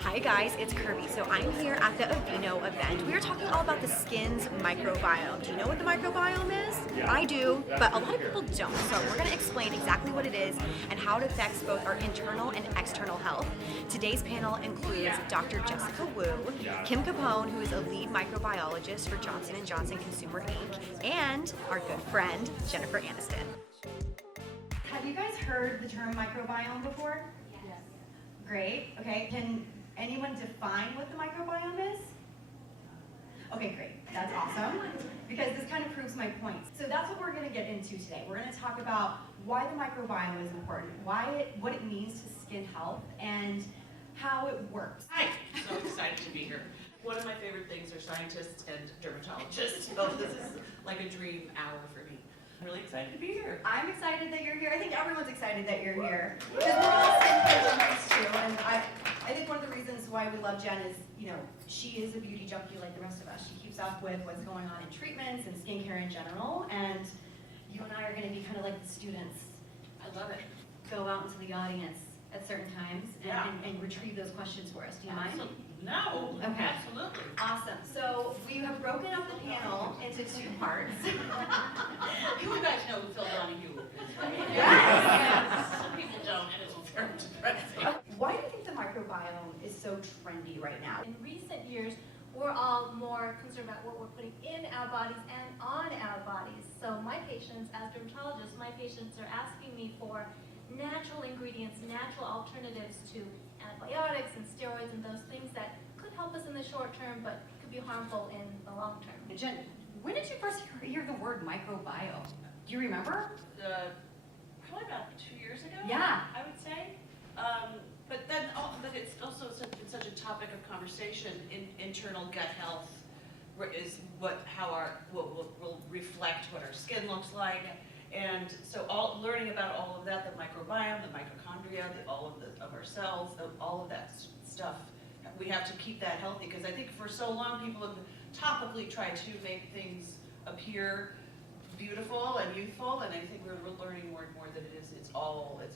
Hi guys, it's Kirbie. So I'm here at the Aveeno event. We are talking all about the skin's microbiome. Do you know what the microbiome is? I do, but a lot of people don't. So we're going to explain exactly what it is and how it affects both our internal and external health. Today's panel includes Dr. Jessica Wu, Kim Capone, who is a lead microbiologist for Johnson & Johnson Consumer Inc., and our good friend, Jennifer Aniston. Have you guys heard the term microbiome before? Yes. Great. Okay. Can anyone define what the microbiome is? Okay, great. That's awesome, because this kind of proves my point. So that's what we're going to get into today. We're going to talk about why the microbiome is important, what it means to skin health, and how it works. Hi, so excited to be here. One of my favorite things are scientists and dermatologists, so this is like a dream hour for me. I'm really excited to be here. I'm excited that you're here. I think everyone's excited that you're here. Because we're all skin junkies too, and I think one of the reasons why we love Jen is, she is a beauty junkie like the rest of us. She keeps up with what's going on in treatments and skincare in general, and you and I are going to be kind of like the students. I love it. Go out into the audience at certain times and retrieve those questions for us. Do you mind? No, Okay. Absolutely. Awesome. So we have broken up the panel into two parts. You guys know who Phil Donahue is, right? Yes. Some people don't, and it's very depressing. Why do you think the microbiome is so trendy right now? In recent years, we're all more concerned about what we're putting in our bodies and on our bodies. So my patients, as dermatologists, my patients are asking me for natural ingredients, natural alternatives to antibiotics and steroids and those things that could help us in the short term but could be harmful in the long term. Jen, when did you first hear the word microbiome? Do you remember? Probably about 2 years ago. Yeah. I would say. But it's also such a topic of conversation. Internal gut health is what will reflect what our skin looks like. And so learning about all of that, the microbiome, the mitochondria, all of our cells, all of that stuff, we have to keep that healthy, because I think for so long people have topically tried to make things appear beautiful and youthful, and I think we're learning more and more that it's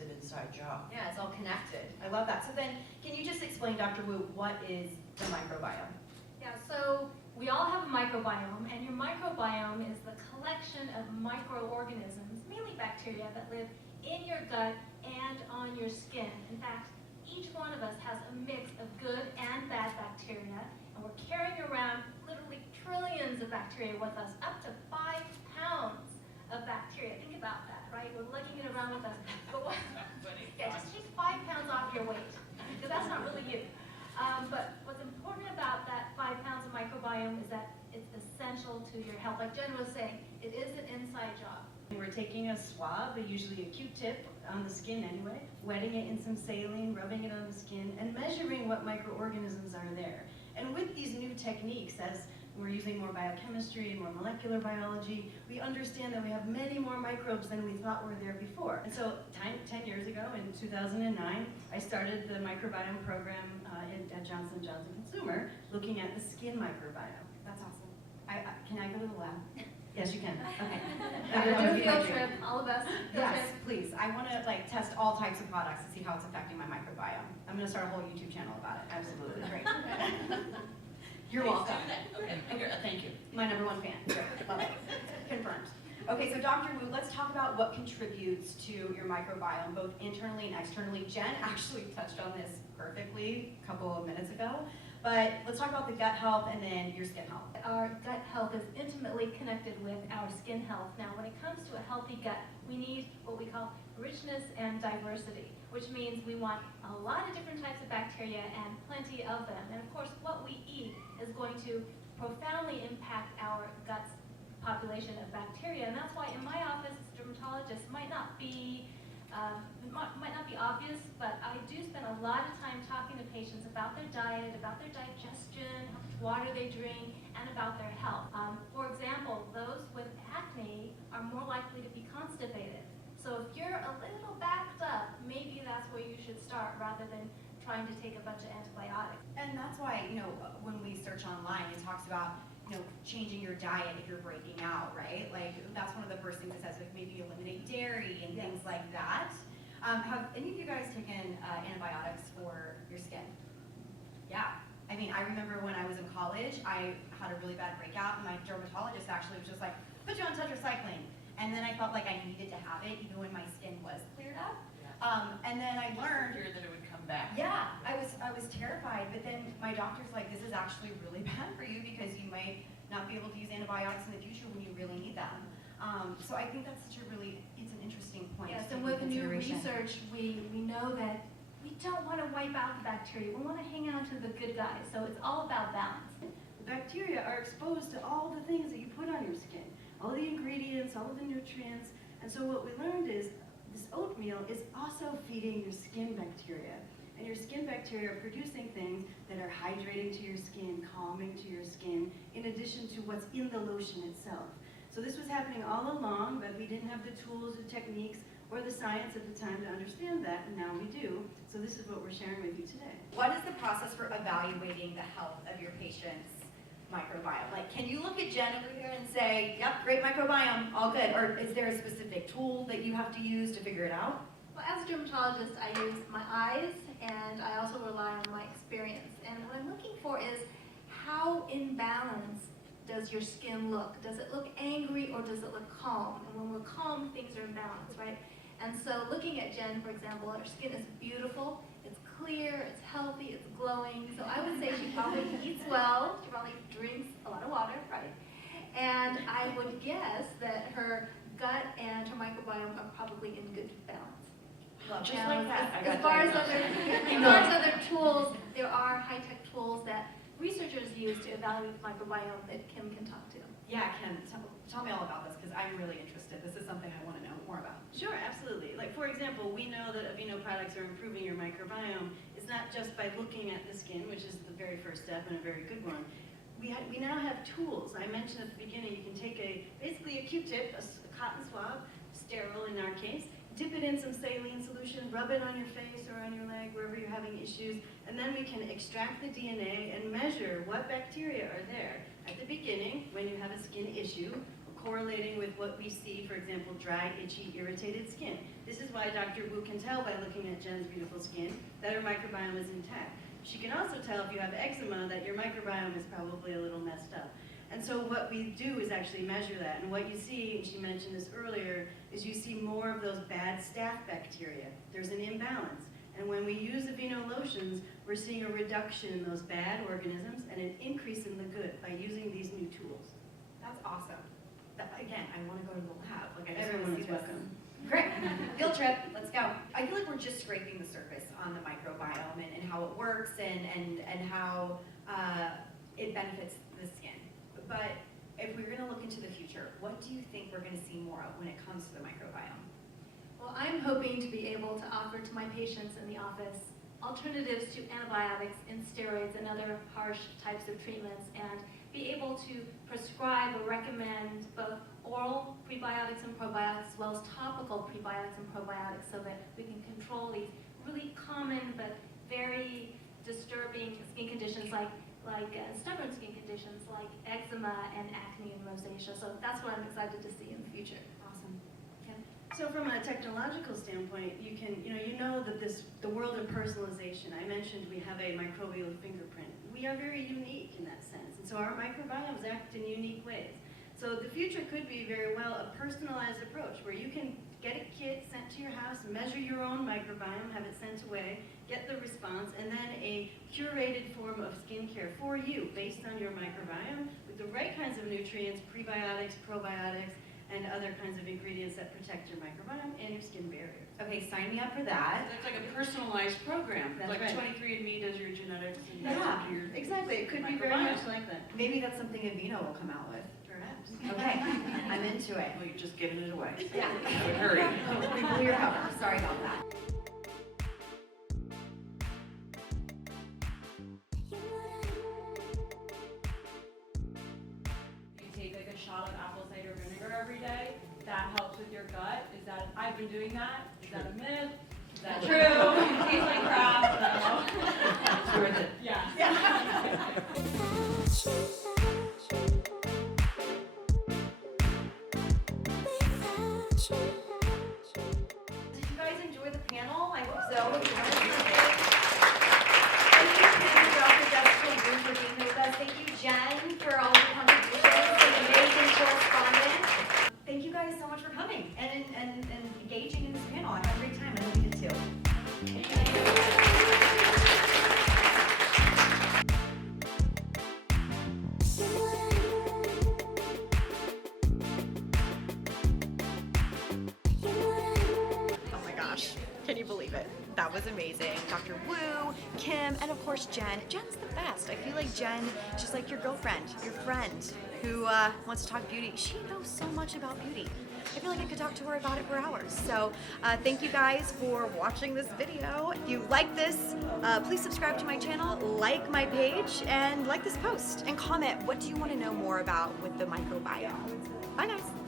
an inside job. Yeah, it's all connected. I love that. So then, can you just explain, Dr. Wu, what is the microbiome? Yeah, so we all have a microbiome, and your microbiome is the collection of microorganisms, mainly bacteria, that live in your gut and on your skin. In fact, each one of us has a mix of good and bad bacteria, and we're carrying around literally trillions of bacteria with us, up to 5 pounds of bacteria. Think about that, right? We're lugging it around with us. But yeah, just take 5 pounds off your weight, because that's not really you. But what's important about that 5 pounds of microbiome is that it's essential to your health. Like Jen was saying, it is an inside job. We're taking a swab, usually a Q-tip on the skin anyway, wetting it in some saline, rubbing it on the skin, and measuring what microorganisms are there. And with these new techniques, as we're using more biochemistry and more molecular biology, we understand that we have many more microbes than we thought were there before. And so 10 years ago, in 2009, I started the microbiome program at Johnson & Johnson Consumer, looking at the skin microbiome. That's awesome. Can I go to the lab? Yes, you can. Okay. We're doing a field trip, all of us. Field Yes, trip. please. I want to test all types of products to see how it's affecting my microbiome. I'm going to start a whole YouTube channel about it. Absolutely. Great. You're welcome. Okay, thank you. My #1 fan. Great. Love it. Confirmed. Okay, so Dr. Wu, let's talk about what contributes to your microbiome, both internally and externally. Jen actually touched on this perfectly a couple of minutes ago, but let's talk about the gut health and then your skin health. Our gut health is intimately connected with our skin health. Now, when it comes to a healthy gut, we need what we call richness and diversity, which means we want a lot of different types of bacteria and plenty of them. And of course, what we eat is going to profoundly impact our gut's population of bacteria. And that's why in my office, dermatologists might not be obvious, but I do spend a lot of time talking to patients about their diet, about their digestion, how much water they drink, and about their health. For example, those with acne are more likely to be constipated. So if you're a little backed up, maybe that's where you should start rather than trying to take a bunch of antibiotics. And that's why, when we search online, it talks about, changing your diet if you're breaking out, right? Like, that's one of the first things it says, like maybe eliminate dairy and things like that. Have any of you guys taken antibiotics for your skin? I remember when I was in college, I had a really bad breakout, and my dermatologist actually was just like, put you on tetracycline. And then I felt like I needed to have it, even when my skin was cleared up. And then I learned Fear that it would come back. yeah, I was terrified, but then my doctor's like, this is actually really bad for you because you might not be able to use antibiotics in the future when you really need them. So I think that's such a really, it's an interesting point. Yes, to and take with the new into consideration. research, we know that we don't want to wipe out the bacteria. We want to hang on to the good guys. So it's all about balance. The bacteria are exposed to all the things that you put on your skin, all the ingredients, all of the nutrients. And so what we learned is this oatmeal is also feeding your skin bacteria. And your skin bacteria are producing things that are hydrating to your skin, calming to your skin, in addition to what's in the lotion itself. So this was happening all along, but we didn't have the tools, the techniques, or the science at the time to understand that, and now we do. So this is what we're sharing with you today. What is the process for evaluating the health of your patient's microbiome? Like, can you look at Jen over here and say, yep, great microbiome, all good? Or is there a specific tool that you have to use to figure it out? Well, as a dermatologist, I use my eyes, and I also rely on my experience. And what I'm looking for is how in balance does your skin look? Does it look angry or does it look calm? And when we're calm, things are in balance, right? And so looking at Jen, for example, her skin is beautiful, it's clear, it's healthy, it's glowing. So I would say she probably eats well, she probably drinks a lot of water, right? And I would guess that her gut and her microbiome are probably in good balance. Just Now, like that. As far as other tools, there are high-tech tools that researchers use to evaluate the microbiome that Kim can talk to. Yeah, Kim, tell me all about this because I'm really interested. This is something I want to know more about. Sure, absolutely. Like, for example, we know that Aveeno products are improving your microbiome. It's not just by looking at the skin, which is the very first step and a very good one. We now have tools. I mentioned at the beginning, you can take basically a Q-tip, a cotton swab, sterile in our case, dip it in some saline solution, rub it on your face or on your leg, wherever you're having issues, and then we can extract the DNA and measure what bacteria are there. At the beginning, when you have a skin issue, correlating with what we see, for example, dry, itchy, irritated skin. This is why Dr. Wu can tell by looking at Jen's beautiful skin that her microbiome is intact. She can also tell if you have eczema that your microbiome is probably a little messed up. And so what we do is actually measure that. And what you see, and she mentioned this earlier, is you see more of those bad staph bacteria. There's an imbalance. And when we use Aveeno lotions, we're seeing a reduction in those bad organisms and an increase in the good by using these new tools. That's awesome. Again, I want to go to the lab. Like, I just Everyone want to is see this. welcome. Great. Field trip. Let's go. I feel like we're just scraping the surface on the microbiome and how it works and how it benefits the skin. But if we're going to look into the future, what do you think we're going to see more of when it comes to the microbiome? Well, I'm hoping to be able to offer to my patients in the office alternatives to antibiotics and steroids and other harsh types of treatments, and be able to prescribe or recommend both oral prebiotics and probiotics as well as topical prebiotics and probiotics so that we can control these really common but very disturbing skin conditions like stubborn skin conditions like eczema and acne and rosacea. So that's what I'm excited to see in the future. Awesome. Kim? So from a technological standpoint, you know that the world of personalization, I mentioned we have a microbial fingerprint. We are very unique in that sense. And so our microbiomes act in unique ways. So the future could be very well a personalized approach where you can get a kit sent to your house, measure your own microbiome, have it sent away, get the response, and then a curated form of skincare for you based on your microbiome with the right kinds of nutrients, prebiotics, probiotics, and other kinds of ingredients that protect your microbiome and your skin barrier. Okay, sign me up for that. That's like a personalized program. That's like right. 23andMe does your genetics and Yeah, does your Exactly, it could be very microbiome. much like that. Maybe that's something Aveeno will come out with. Perhaps. Okay, I'm into it. Well, you're just giving it away. Yeah. I would hurry. We blew your cover. Sorry about that. You take like a shot of apple cider vinegar every day, that helps with your gut. I've been doing that. Is that a myth? Is that true? It tastes like crap. No. It's worth it. Yeah. Did you guys enjoy the panel? I hope so. Thank you, Kim and Dr. Jessica Wu, for was amazing. Dr. Wu, Kim, and of course Jen. Jen's the best. I feel like Jen is just like your girlfriend, your friend who wants to talk beauty. She knows so much about beauty. I feel like I could talk to her about it for hours. So thank you guys for watching this video. If you like this, please subscribe to my channel, like my page, and like this post, and comment what do you want to know more about with the microbiome. Bye guys.